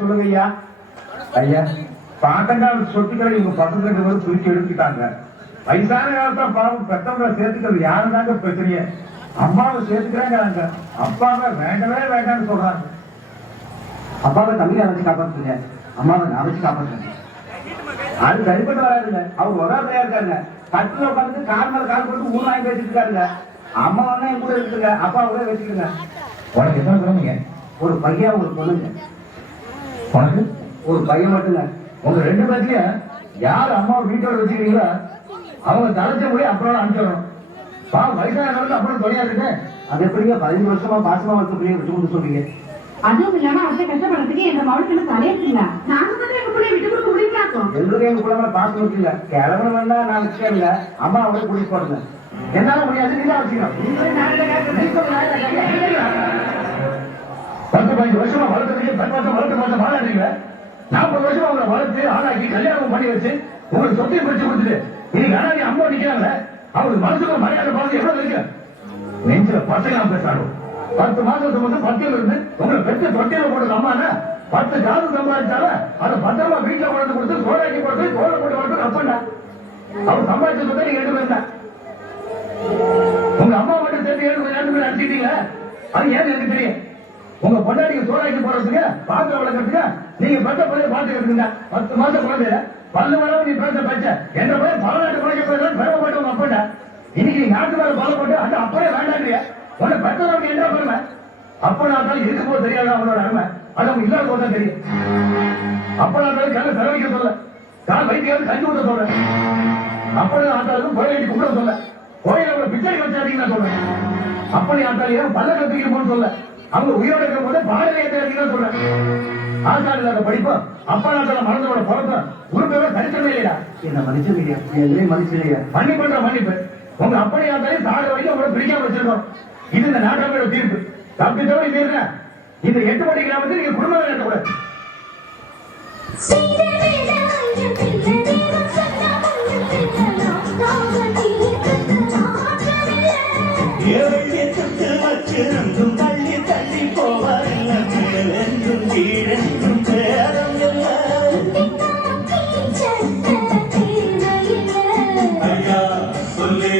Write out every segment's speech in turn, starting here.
சொல்லுங்க ஐயா. ஐயா பாட்டங்கால சொத்துக்களை இவங்க பசங்க குறிச்சு எடுத்துட்டாங்க. வயசான காலத்துல பாவம் பெற்றவங்களை சேர்த்துக்கிறது யாருதாங்க பிரச்சனையே? அம்மாவை சேர்த்துக்கிறாங்க, அப்பாவை வேண்டவே வேண்டாம்னு சொல்றாங்க. அப்பாவை தமிழை வச்சு காப்பாற்றுங்க, அம்மாவை நான் வச்சு காப்பாற்றுங்க. அது சரிப்பட்டு வராதுங்க. அவங்க உதாரணத்தையா இருக்காங்க. கட்டுல உட்காந்து கால் மேல கால் கொடுத்து ஊர் வாங்கி வச்சுட்டு இருக்காங்க. அம்மா ஒன்னா கூட இருக்குங்க, அப்பா கூட வச்சுக்கோங்க. உனக்கு எத்தனை சொல்லுங்க? ஒரு பையன் ஒரு பொண்ணுங்க. உனக்கு ஒரு பையன் மட்டுங்க. உங்க ரெண்டு பேர்லய யார் அம்மாவை வீட்டோட வச்சுக்கிறீங்களோ அவங்க தலைச்ச மொழி அப்புறம் அனுப்பிச்சிடணும். வயசான காலத்துல அப்புறம் தொலையா இருக்கு. அது எப்படிங்க 15 வருஷமா பாசமா வளர்த்த பிள்ளைய விட்டு கொடுத்து சொல்றீங்க? அதுவும் இல்லாம அவர்கிட்ட கஷ்டப்படுறதுக்கு எங்க மவுளுக்கு தலையிருக்குங்க. நாங்க மட்டும் எங்க பிள்ளைய விட்டு கொடுக்க முடியுங்களாக்கும். எங்களுக்கு எங்க பிள்ளை பாசம் இருக்குங்க. கிழவன் வேணா நான் வச்சுக்கல, அம்மா அவங்கள கூட்டிட்டு போடுங்க. என்னால முடியாது, நீங்க வச்சுக்கணும். 10-15 வருஷமா வளர்த்துறீங்க, 10 வருஷம் வளர்த்து மாசம் வாழாடுறீங்க. 40 வருஷமா அவங்களை வளர்த்து ஆளாக்கி கல்யாணம் பண்ணி வச்சு உங்களுக்கு சொத்தையும் பிடிச்சு கொடுத்துட்டு இன்னைக்கு அண்ணா அம்மா நிக்கிறாங்க. அவங்களுக்கு மனசுக்கு மரியாதை பார்த்து எவ்வளவு இருக்கு? நெஞ்சில பசங்க பேசாடும். 10 மாசத்துக்கு வந்து 10 இருந்து உங்களை பெற்ற தொட்டியில போடுறது அம்மானா 10 காலம் சம்பாதிச்சாலும் அதை பத்திரமா வீட்டுல கொண்டு கொடுத்து சோறாக்கி கொடுத்து சோழ போட்டு கொடுத்து அப்பண்டா அவர் சம்பாதிச்சு கொடுத்தா நீங்க 2 பேர் தான். உங்க அம்மா மட்டும் சேர்த்து 2 பேர் அடிச்சிட்டீங்க. அது ஏன்னு எனக்கு தெரியும். உங்க பொண்டாட்டிக்கு சோறாக்கி போடுறதுக்கு பாத்திரம் வளர்க்கறதுக்கு நீங்க பெற்ற பிள்ளைய பாத்துக்கிட்டு 10 மாசம் குழந்தைய பல்லு வளவு நீ பேச பேச்ச என்ற போய் பலநாட்டு குறைக்க போய் பெருமை போட்டு உங்க அப்பண்டா இன்னைக்கு நாட்டு மேல பல போட்டு அந்த அப்பவே வேண்டாங்க. உன்னை பெற்றவங்க என்ன பெருமை? அப்பனாத்தாலும் இருக்க போது தெரியாது அவனோட அருமை. அது அவங்க இல்லாத போது தான் தெரியும். அப்பனாத்தாலும் கல்ல செலவிக்க சொல்ல, கால் வைத்தியாவது கஞ்சி விட்ட சொல்ல, அப்படி ஆத்தாலும் கோயிலுக்கு கும்பிட சொல்ல, கோயில அவங்களை பிச்சை வச்சாதீங்க நான் சொல்றேன். அப்படி ஆத்தாலையும் பல்ல கத்துக்கிட்டு போன்னு சொல்ல, அவங்க உயிரோட இருக்கும் போது பாடலை ஏற்றாதீங்கன்னு சொல்றேன். ஆத்தாள் இல்லாத படிப்பும் அப்பா நாட்டால மறந்தோட பிறப்பும் உருப்பவே சரித்திரமே இல்லையா? என்ன மன்னிச்சு மன்னிச்சு பண்ணி பண்ற மன்னிப்பு உங்க அப்படி ஆத்தாலே சாக வரைக்கும் உங்களை பிடிக்காம வச்சிருக்கோம். இது இந்த நாட்டோட தீர்ப்பு. தப்பி தவறி மீறின இந்த 8 மணி கிராமத்தில் நீங்க குடும்பம் நடத்தக்கூடாது. தள்ளி தள்ளி போவாரில்லை என்றும் கீழென்றும் பேரம் ஐயா சொல்லி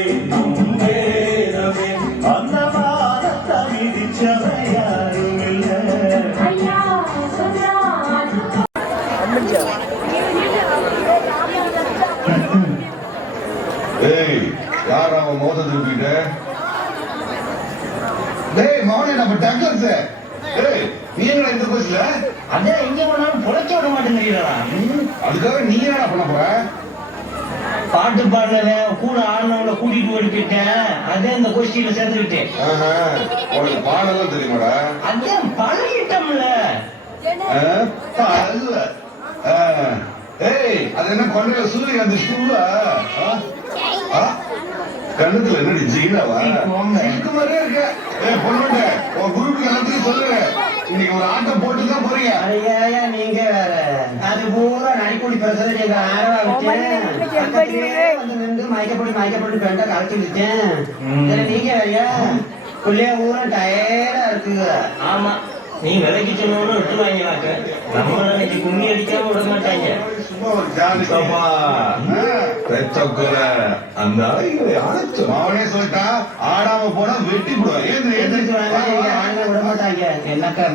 வேறவே அந்த வாரத்தை விதிச்சவை யாரும் இல்லை. யார் அவன் மோத திருப்பிட்ட? டேய் மௌனே, நம்ம டக்கர்ஸ். டேய் நீ என்ன இந்த பஸ்ல? அதான் எங்க போனாலும் பொழைக்க விட மாட்டேங்கிறீங்களா? அதுக்காக நீ என்ன பண்ண போற? பாட்டு பாடுறத கூட ஆடினவங்கள கூட்டிட்டு போயிட்டேன். அதே இந்த கோஷ்டியில சேர்ந்துக்கிட்டேன். உனக்கு பாடலாம் தெரியுமாடா? அதே பழகிட்டோம்ல. ஏய், அது என்ன கொண்டையில சூரியகாந்தி ஸ்கூலா? கண்ணத்துல என்னடி ஜீனாவா? இதுக்கு மாதிரியே இருக்க. ஏய் பொண்ணுங்க, உன் குரூப்புக்கு எல்லாத்தையும் சொல்லுங்க. இன்னைக்கு ஒரு ஆட்டம் போட்டு தான் போறீங்க. ஐயா நீங்க வேற அது பூரா நடிக்கூடி பேசுறது நீங்க ஆரவா விட்டேன். வந்து நின்று மயக்கப்பட்டு பெண்டா கரைச்சு விட்டேன். நீங்க வேறையா பிள்ளைய ஊரா டயர்டா இருக்குங்க. ஆமா நீ விலைக்கு சொன்னவனும் விட்டுவாங்க. நம்ம இன்னைக்கு கும்மி அடிக்காம விட மாட்டாங்க. சும்மா ஒரு ஜாலி அந்த அவனே சொல்லிட்டான், ஆடாம போனா வெட்டி போடுவான். எந்திரிச்சு வாங்க விட மாட்டாங்க. என்னக்கா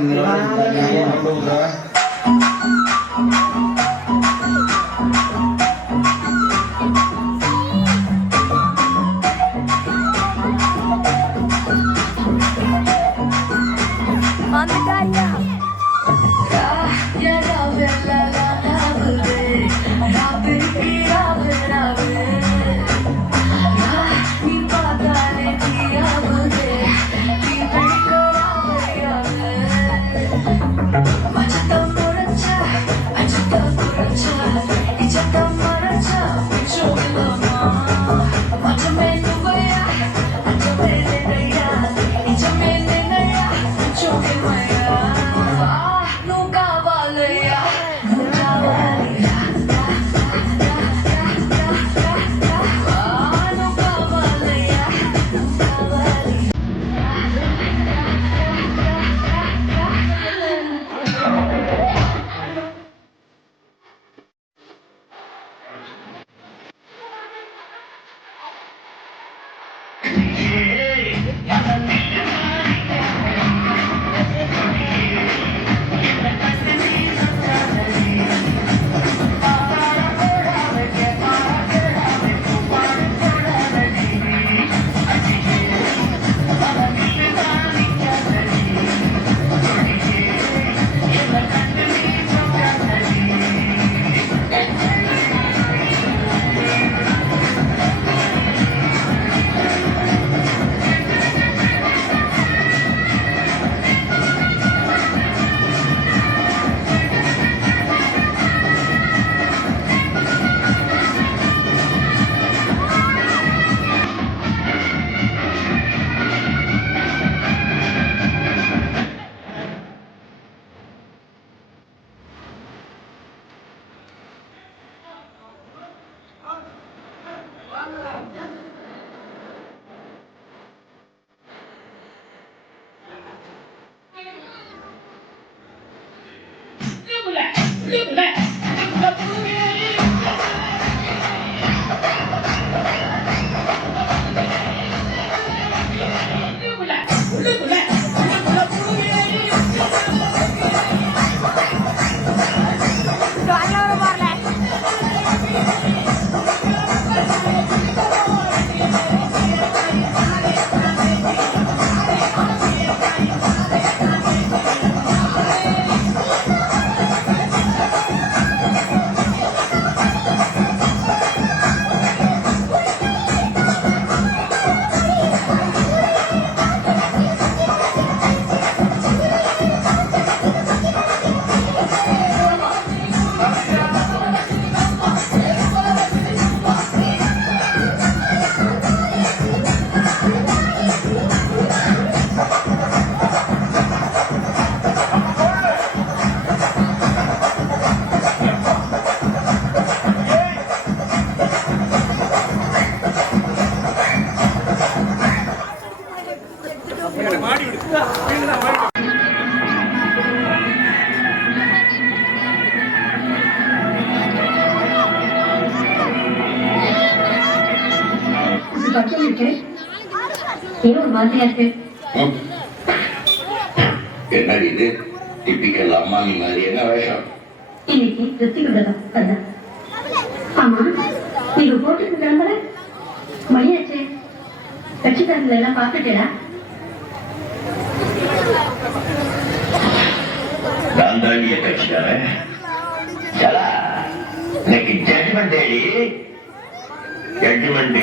என்ன இது டிபிக்கல் அம்மாமி மாதிரி என்ன வேஷம்? இன்னைக்கு ரித்திகோட ஆமா நீங்க போட்டுட்டு கிளம்புற மணியாச்சு. கட்சிக்காரங்களை எல்லாம் பார்த்துட்டேடா? நான் தாண்டிய கட்சிக்காரன். இன்னைக்கு ஜட்மெண்ட் தேடி ஜட்ஜ்மெண்ட்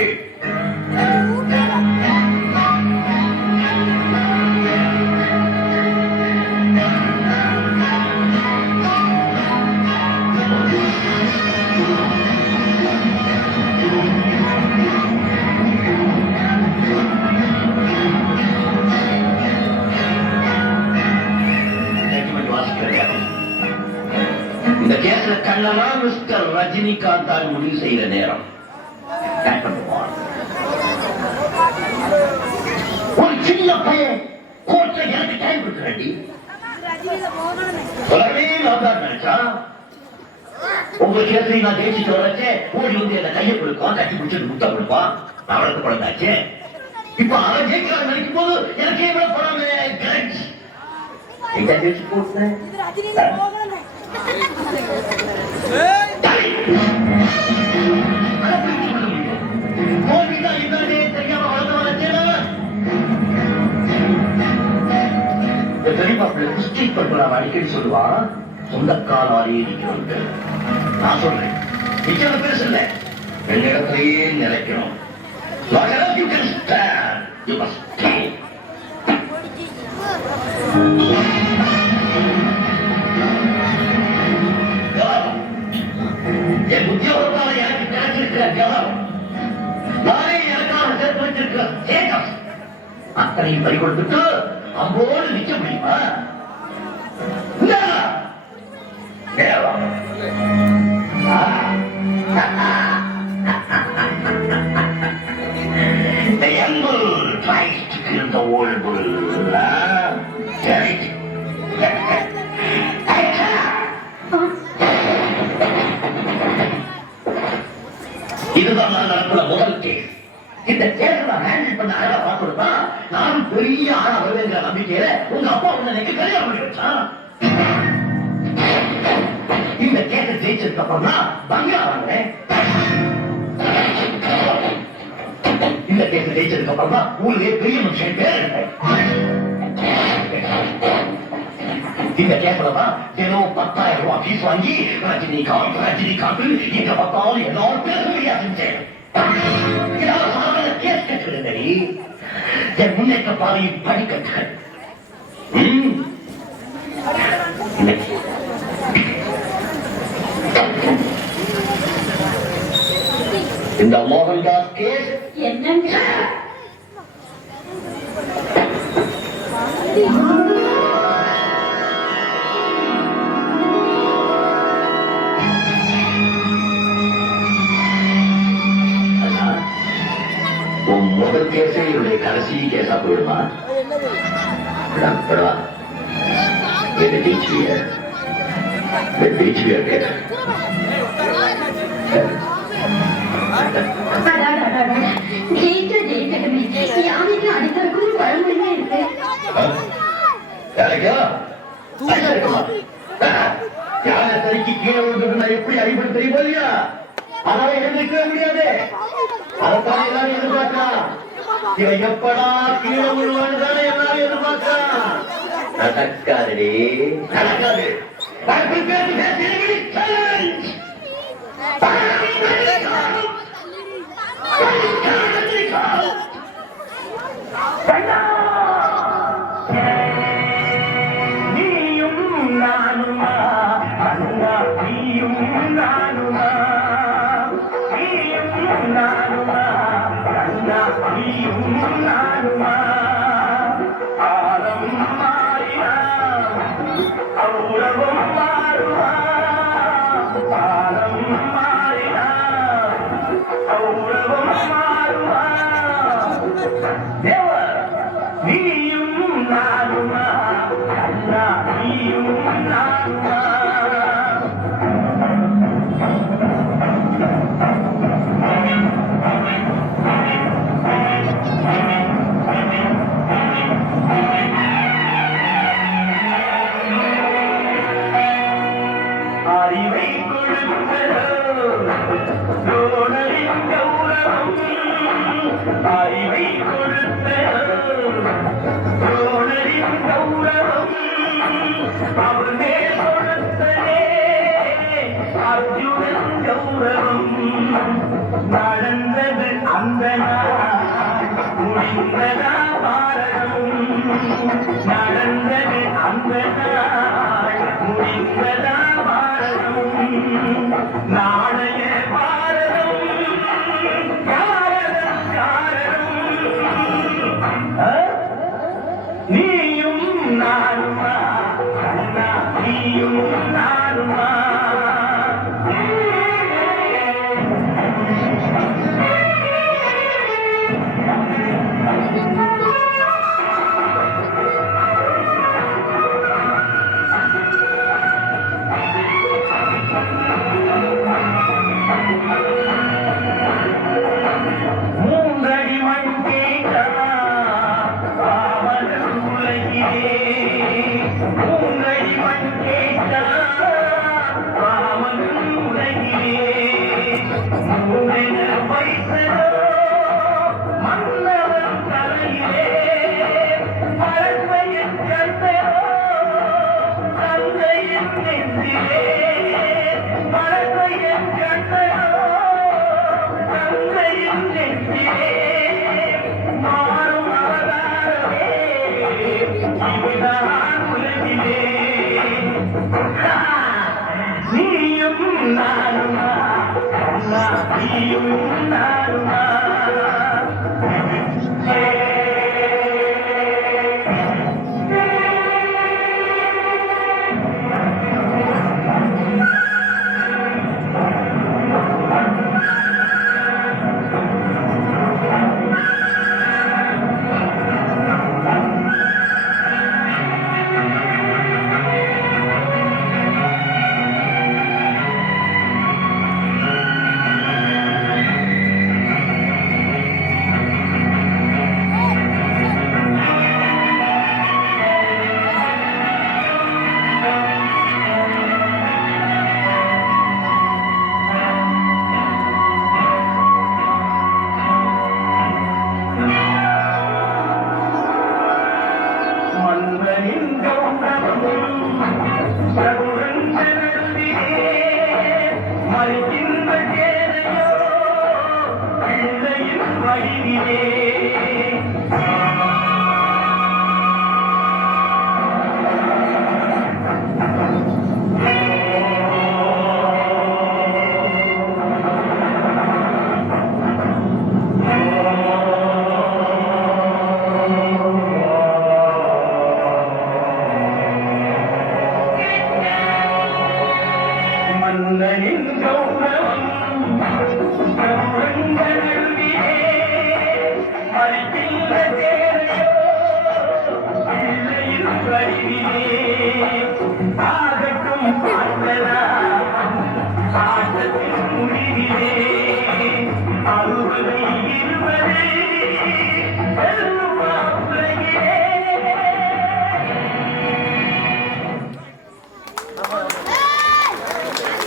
இந்த கேஸ்ல கண்ணெல்லாம் மிஸ்டர் ரஜினிகாந்த் தான் முடிவு செய்யற நேரம். ஒரு சின்ன பையன் கோர்ட்ல எனக்கு டைம் கொடுக்குறேன். நினைச்சா உங்க கேஸ்ல நான் ஜெயிச்சுட்டு வரச்சே ஓடி வந்து என்ன கையை கொடுப்பான், கட்டி பிடிச்சிட்டு முட்டை கொடுப்பான். அவளுக்கு குழந்தாச்சு. இப்ப அவன் ஜெயிக்கிறான் நினைக்கும் போது எனக்கு எவ்வளவு பணம் ஜெயிச்சு போட்டேன். அடிக்கடி சொல்லுவான் சொந்தக்காலாலே நிற்கணும். நான் சொல்றேன் நிச்சயம் பேச இல்ல, ரெண்டு இடத்திலேயே நிலைக்கணும். என் உத்தியோகத்தால் எனக்கு கிடைச்சிருக்கிற ஜலம், நானே எனக்காக சேர்த்து வச்சிருக்கிற சேகம் அத்தனையும் பறி கொடுத்துட்டு அம்போடு நிக்க முடியுமா? The young bull tries to kill the old bull. இதுதான் நான் நடக்கிற முதல் கேஸ். இந்த கேஸ் நான் ஹேண்டில் பண்ண ஆளா பார்த்துருந்தா நானும் பெரிய ஆளா வருவேங்கிற நம்பிக்கையில உங்க அப்பா உன்னை எனக்கு கல்யாணம் பண்ணி வச்சான். இந்த கேஸை ஜெயிச்சதுக்கு அப்புறம் தான் பங்களா வாங்கினேன். இந்த கேஸை ஜெயிச்சதுக்கு அப்புறம் தான் ஊர்லயே பெரிய மனுஷன் பேர் எடுத்தேன். இந்த கேஸ்ல தான் தினம் 10,000 ரூபாய் ஃபீஸ் வாங்கி ரஜினிகாந்த் எங்க பார்த்தாலும் எல்லாரும் பேச முடியாது செஞ்சேன். கேஸ் கட்டுகிறேன் என் முன்னேற்ற பாதையின் படிக்கட்டுகள். இந்த மோகன்தாஸ் கேஸ் என்னங்க முதல் கேஸே என்னுடைய கடைசி கேஸா போயிடுமா? என்ன டீச்சுவிய கேட்க அடிக்கிறதுக்கும் பழமொழியா இருக்கு. யாரை சரிக்கு கீழே விழுந்து எப்படி அடிபட்டு தெரியுமோ இல்லையா? அதனால எழுந்திருக்கவே முடியாது. அதைத்தான் எல்லாரும் எதிர்பார்க்கலாம். இவன் எப்படா கீழே விழுவான்னு தானே எல்லாரும் எதிர்பார்க்கலாம். நடக்காதே, நடக்காது. நீயும் நானுமா அண்ணா, நீயும் நானுமா, நீயும் நானுமா அண்ணா, நீயும் நானுமா. ஆரம் மாறினா அவுரவம் மாறுவா, ஆரம் மாறினா அவுரவம் மாறுவா. நீயும் நானுமா அண்ணா, நீயும் நானுமா. அறிவை கொடுத்ததோ தோழரின் கௌரவம், அறிவை கொடுத்ததோ தோழரின் நாள் முடிந்ததா பாரதம் நாளைய பாரதம் பாரதம் பாரதம் நீயும் நானுமா அண்ணா நீயும் நானுமா மூன்றடி மண் கேட்டா பாவலர் உலகிலே மூன்றடி மண் கேட்டா பாவலர் உலகிலே மூன்றென வைத்ததோ மன்னவன் தலையிலே மழலையின் கண்டதோ தந்தையின் நெஞ்சிலே மழலையின் கண்டதோ தந்தையின் நெஞ்சிலே மாறும் அவதாரமே இதுதான் உலகிலே நீயும் நானுமா நீயும் நானுமா மன்னனின் கௌரவம் சகுரந்த நடுவிலே மறிக்கின்ற சேனையோ பிள்ளையின் வழியிலே மன்னனின் கௌரவம் சகுரந்த நடுவிலே மறிக்கின்ற சேனையோ பிள்ளையின் வழியிலே ஆகட்டும் பார்த்ததா ஆட்டத்தின் முடிவிலே 60 20